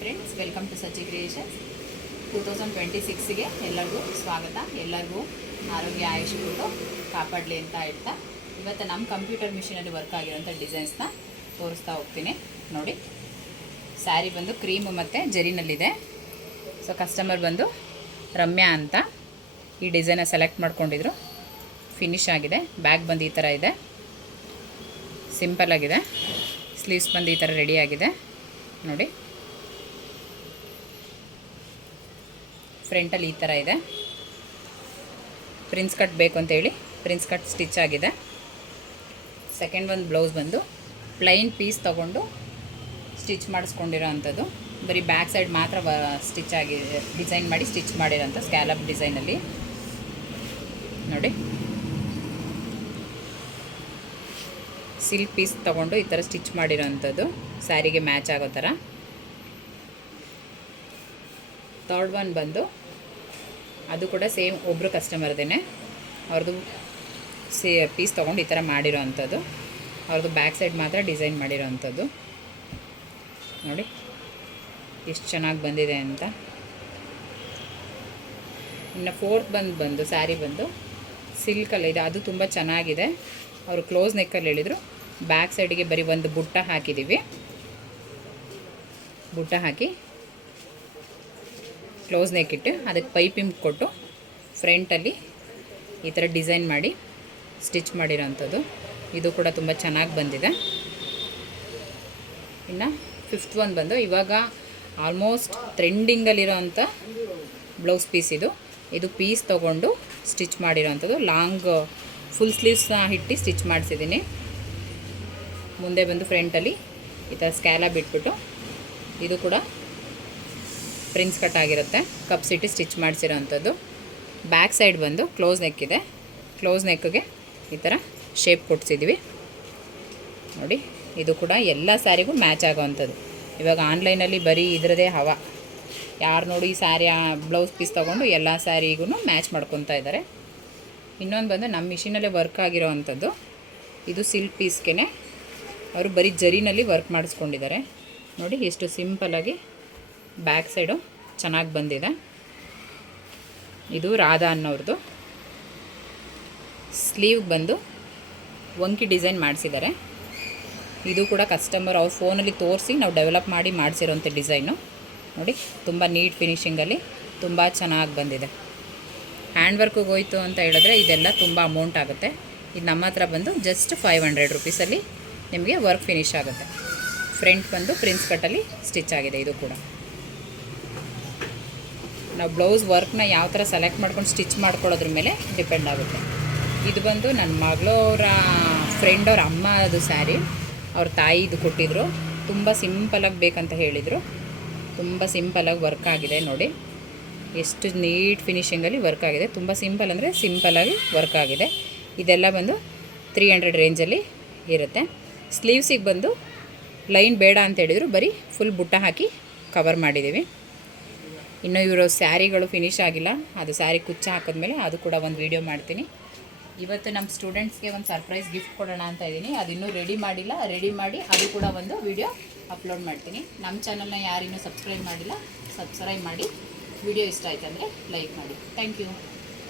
Friends, welcome to Sachchi creations. 2026ಗೆ ಎಲ್ಲರಿಗೂ ಸ್ವಾಗತ. ಎಲ್ಲರಿಗೂ ಆರೋಗ್ಯ ಆಯುಷ್ ಕೊಟ್ಟು ಕಾಪಾಡಲಿ ಅಂತ ಹೇಳ್ತಾ, ಇವತ್ತು ನಮ್ಮ ಕಂಪ್ಯೂಟರ್ ಮಿಷಿನಲ್ಲಿ ವರ್ಕ್ ಆಗಿರೋಂಥ ಡಿಸೈನ್ಸ್ನ ತೋರಿಸ್ತಾ ಹೋಗ್ತೀನಿ. ನೋಡಿ, ಸ್ಯಾರಿ ಬಂದು ಕ್ರೀಮು ಮತ್ತು ಜರಿನಲ್ಲಿದೆ. ಸೊ ಕಸ್ಟಮರ್ ಬಂದು ರಮ್ಯಾ ಅಂತ ಈ ಡಿಸೈನ ಸೆಲೆಕ್ಟ್ ಮಾಡ್ಕೊಂಡಿದ್ರು. ಫಿನಿಶ್ ಆಗಿದೆ. ಬ್ಯಾಗ್ ಬಂದು ಈ ಥರ ಇದೆ, ಸಿಂಪಲ್ ಆಗಿದೆ. ಸ್ಲೀವ್ಸ್ ಬಂದು ಈ ಥರ ರೆಡಿ ಆಗಿದೆ. ನೋಡಿ, ಫ್ರಂಟಲ್ಲಿ ಈ ಥರ ಇದೆ. ಪ್ರಿನ್ಸ್ ಕಟ್ ಬೇಕು ಅಂತೇಳಿ ಪ್ರಿನ್ಸ್ ಕಟ್ ಸ್ಟಿಚ್ ಆಗಿದೆ. ಸೆಕೆಂಡ್ ಒಂದು ಬ್ಲೌಸ್ ಬಂದು ಪ್ಲೈನ್ ಪೀಸ್ ತೊಗೊಂಡು ಸ್ಟಿಚ್ ಮಾಡಿಸ್ಕೊಂಡಿರೋ ಅಂಥದ್ದು. ಬರೀ ಬ್ಯಾಕ್ ಸೈಡ್ ಮಾತ್ರ ಸ್ಟಿಚ್ ಆಗಿದೆ, ಡಿಸೈನ್ ಮಾಡಿ ಸ್ಟಿಚ್ ಮಾಡಿರೋಂಥ ಸ್ಕ್ಯಾಲಪ್ ಡಿಸೈನಲ್ಲಿ. ನೋಡಿ, ಸಿಲ್ಕ್ ಪೀಸ್ ತೊಗೊಂಡು ಈ ಥರ ಸ್ಟಿಚ್ ಮಾಡಿರೋ ಅಂಥದ್ದು, ಸ್ಯಾರಿಗೆ ಮ್ಯಾಚ್ ಆಗೋ ಥರ. ಥರ್ಡ್ ಒನ್ ಬಂದು ಅದು ಕೂಡ ಸೇಮ್ ಒಬ್ಬರು ಕಸ್ಟಮರ್ದೇನೆ, ಅವ್ರದ್ದು ಪೀಸ್ ತೊಗೊಂಡು ಈ ಥರ ಮಾಡಿರೋ ಅಂಥದ್ದು. ಅವ್ರದ್ದು ಬ್ಯಾಕ್ ಸೈಡ್ ಮಾತ್ರ ಡಿಸೈನ್ ಮಾಡಿರೋ ಅಂಥದ್ದು. ನೋಡಿ ಎಷ್ಟು ಚೆನ್ನಾಗಿ ಬಂದಿದೆ ಅಂತ. ಇನ್ನು ಫೋರ್ತ್ ಬಂದು ಸ್ಯಾರಿ ಬಂದು ಸಿಲ್ಕಲ್ಲಿ ಇದೆ, ಅದು ತುಂಬ ಚೆನ್ನಾಗಿದೆ. ಅವರು ಕ್ಲೋಸ್ ನೆಕ್ಕಲ್ಲಿ ಹೇಳಿದರು. ಬ್ಯಾಕ್ ಸೈಡಿಗೆ ಬರೀ ಒಂದು ಬುಟ್ಟ ಹಾಕಿದ್ದೀವಿ. ಬುಟ್ಟ ಹಾಕಿ ಕ್ಲೋಸ್ ನೆಕ್ ಇಟ್ಟು ಅದಕ್ಕೆ ಪೈಪಿಂಗ್ ಕೊಟ್ಟು ಫ್ರಂಟಲ್ಲಿ ಈ ಥರ ಡಿಸೈನ್ ಮಾಡಿ ಸ್ಟಿಚ್ ಮಾಡಿರೋಂಥದ್ದು. ಇದು ಕೂಡ ತುಂಬ ಚೆನ್ನಾಗಿ ಬಂದಿದೆ. ಇನ್ನು ಫಿಫ್ತ್ ಒನ್ ಬಂದು ಇವಾಗ ಆಲ್ಮೋಸ್ಟ್ ಟ್ರೆಂಡಿಂಗಲ್ಲಿರೋಂಥ ಬ್ಲೌಸ್ ಪೀಸ್ ಇದು. ಇದು ಪೀಸ್ ತೊಗೊಂಡು ಸ್ಟಿಚ್ ಮಾಡಿರೋಂಥದ್ದು. ಲಾಂಗ್ ಫುಲ್ ಸ್ಲೀವ್ಸ್ನ ಇಟ್ಟು ಸ್ಟಿಚ್ ಮಾಡಿಸಿದ್ದೀನಿ. ಮುಂದೆ ಬಂದು ಫ್ರಂಟಲ್ಲಿ ಈ ಥರ ಸ್ಕ್ಯಾಲ ಬಿಟ್ಬಿಟ್ಟು, ಇದು ಕೂಡ ಪ್ರಿನ್ಸ್ ಕಟ್ ಆಗಿರುತ್ತೆ. ಕಪ್ಸ್ ಇಟ್ಟು ಸ್ಟಿಚ್ ಮಾಡಿಸಿರೋ ಅಂಥದ್ದು. ಬ್ಯಾಕ್ ಸೈಡ್ ಬಂದು ಕ್ಲೋಸ್ ನೆಕ್ ಇದೆ. ಕ್ಲೋಸ್ ನೆಕ್ಗೆ ಈ ಥರ ಶೇಪ್ ಕೊಡ್ಸಿದ್ವಿ. ನೋಡಿ, ಇದು ಕೂಡ ಎಲ್ಲ ಸ್ಯಾರಿಗೂ ಮ್ಯಾಚ್ ಆಗೋವಂಥದ್ದು. ಇವಾಗ ಆನ್ಲೈನಲ್ಲಿ ಬರೀ ಇದರದೇ ಹವಾ. ಯಾರು ನೋಡಿ ಸ್ಯಾರಿ ಬ್ಲೌಸ್ ಪೀಸ್ ತೊಗೊಂಡು ಎಲ್ಲ ಸ್ಯಾರಿಗೂ ಮ್ಯಾಚ್ ಮಾಡ್ಕೊತಾ ಇದ್ದಾರೆ. ಇನ್ನೊಂದು ಬಂದು ನಮ್ಮ ಮಿಷಿನಲ್ಲೇ ವರ್ಕ್ ಆಗಿರೋ ಅಂಥದ್ದು. ಇದು ಸಿಲ್ಕ್ ಪೀಸ್ಗೆ ಅವರು ಬರೀ ಜರಿನಲ್ಲಿ ವರ್ಕ್ ಮಾಡಿಸ್ಕೊಂಡಿದ್ದಾರೆ. ನೋಡಿ ಎಷ್ಟು ಸಿಂಪಲಾಗಿ ಬ್ಯಾಕ್ ಸೈಡು ಚೆನ್ನಾಗಿ ಬಂದಿದೆ. ಇದು ರಾಧಾ ಅನ್ನೋರ್ದು. ಸ್ಲೀವ್ ಬಂದು ವಂಕಿ ಡಿಸೈನ್ ಮಾಡಿಸಿದ್ದಾರೆ. ಇದು ಕೂಡ ಕಸ್ಟಮರ್ ಅವ್ರ ಫೋನಲ್ಲಿ ತೋರಿಸಿ ನಾವು ಡೆವಲಪ್ ಮಾಡಿ ಮಾಡಿಸಿರೋಂಥ ಡಿಸೈನು. ನೋಡಿ, ತುಂಬ ನೀಟ್ ಫಿನಿಷಿಂಗಲ್ಲಿ ತುಂಬ ಚೆನ್ನಾಗಿ ಬಂದಿದೆ. ಹ್ಯಾಂಡ್ ವರ್ಕಿಗೆ ಹೋಯ್ತು ಅಂತ ಹೇಳಿದ್ರೆ ಇದೆಲ್ಲ ತುಂಬ ಅಮೌಂಟ್ ಆಗುತ್ತೆ. ಇದು ನಮ್ಮ ಹತ್ರ ಬಂದು ಜಸ್ಟ್ 500 ರುಪೀಸಲ್ಲಿ ನಿಮಗೆ ವರ್ಕ್ ಫಿನಿಶ್ ಆಗುತ್ತೆ. ಫ್ರಂಟ್ ಬಂದು ಪ್ರಿನ್ಸ್ ಕಟ್ಟಲ್ಲಿ ಸ್ಟಿಚ್ ಆಗಿದೆ. ಇದು ಕೂಡ ನಾವು ಬ್ಲೌಸ್ ವರ್ಕ್ನ ಯಾವ ಥರ ಸೆಲೆಕ್ಟ್ ಮಾಡ್ಕೊಂಡು ಸ್ಟಿಚ್ ಮಾಡ್ಕೊಳ್ಳೋದ್ರ ಮೇಲೆ ಡಿಪೆಂಡ್ ಆಗುತ್ತೆ. ಇದು ಬಂದು ನನ್ನ ಮಗಳವರ ಫ್ರೆಂಡ್ ಅವ್ರ ಅಮ್ಮ ಅದು ಸ್ಯಾರಿ, ಅವ್ರ ತಾಯಿ ಇದು ಕೊಟ್ಟಿದ್ರು. ತುಂಬ ಸಿಂಪಲಾಗಿ ಬೇಕಂತ ಹೇಳಿದರು. ತುಂಬ ಸಿಂಪಲಾಗಿ ವರ್ಕ್ ಆಗಿದೆ. ನೋಡಿ ಎಷ್ಟು ನೀಟ್ ಫಿನಿಷಿಂಗಲ್ಲಿ ವರ್ಕ್ ಆಗಿದೆ. ತುಂಬ ಸಿಂಪಲ್ ಅಂದರೆ ಸಿಂಪಲಾಗಿ ವರ್ಕ್ ಆಗಿದೆ. ಇದೆಲ್ಲ ಬಂದು 300 ರೇಂಜಲ್ಲಿ ಇರುತ್ತೆ. ಸ್ಲೀವ್ಸಿಗೆ ಬಂದು ಲೈನ್ ಬೇಡ ಅಂತ ಹೇಳಿದರು, ಬರೀ ಫುಲ್ ಬುಟ್ಟ ಹಾಕಿ ಕವರ್ ಮಾಡಿದ್ದೀವಿ. ಇನ್ನು ಇವರು ಸ್ಯಾರಿಗಳು ಫಿನಿಶ್ ಆಗಿಲ್ಲ, ಅದು ಸ್ಯಾರಿ ಕುಚ್ಚ ಹಾಕಿದ್ಮೇಲೆ ಅದು ಕೂಡ ಒಂದು ವೀಡಿಯೋ ಮಾಡ್ತೀನಿ. ಇವತ್ತು ನಮ್ಮ ಸ್ಟೂಡೆಂಟ್ಸ್ಗೆ ಒಂದು ಸರ್ಪ್ರೈಸ್ ಗಿಫ್ಟ್ ಕೊಡೋಣ ಅಂತ ಇದ್ದೀನಿ. ಅದು ಇನ್ನೂ ರೆಡಿ ಮಾಡಿಲ್ಲ, ರೆಡಿ ಮಾಡಿ ಅದು ಕೂಡ ಒಂದು ವೀಡಿಯೋ ಅಪ್ಲೋಡ್ ಮಾಡ್ತೀನಿ. ನಮ್ಮ ಚಾನಲ್ನ ಯಾರಿನ್ನೂ ಸಬ್ಸ್ಕ್ರೈಬ್ ಮಾಡಿಲ್ಲ, ಸಬ್ಸ್ಕ್ರೈಬ್ ಮಾಡಿ. ವಿಡಿಯೋ ಇಷ್ಟ ಆಯ್ತಂದರೆ ಲೈಕ್ ಮಾಡಿ. Thank you.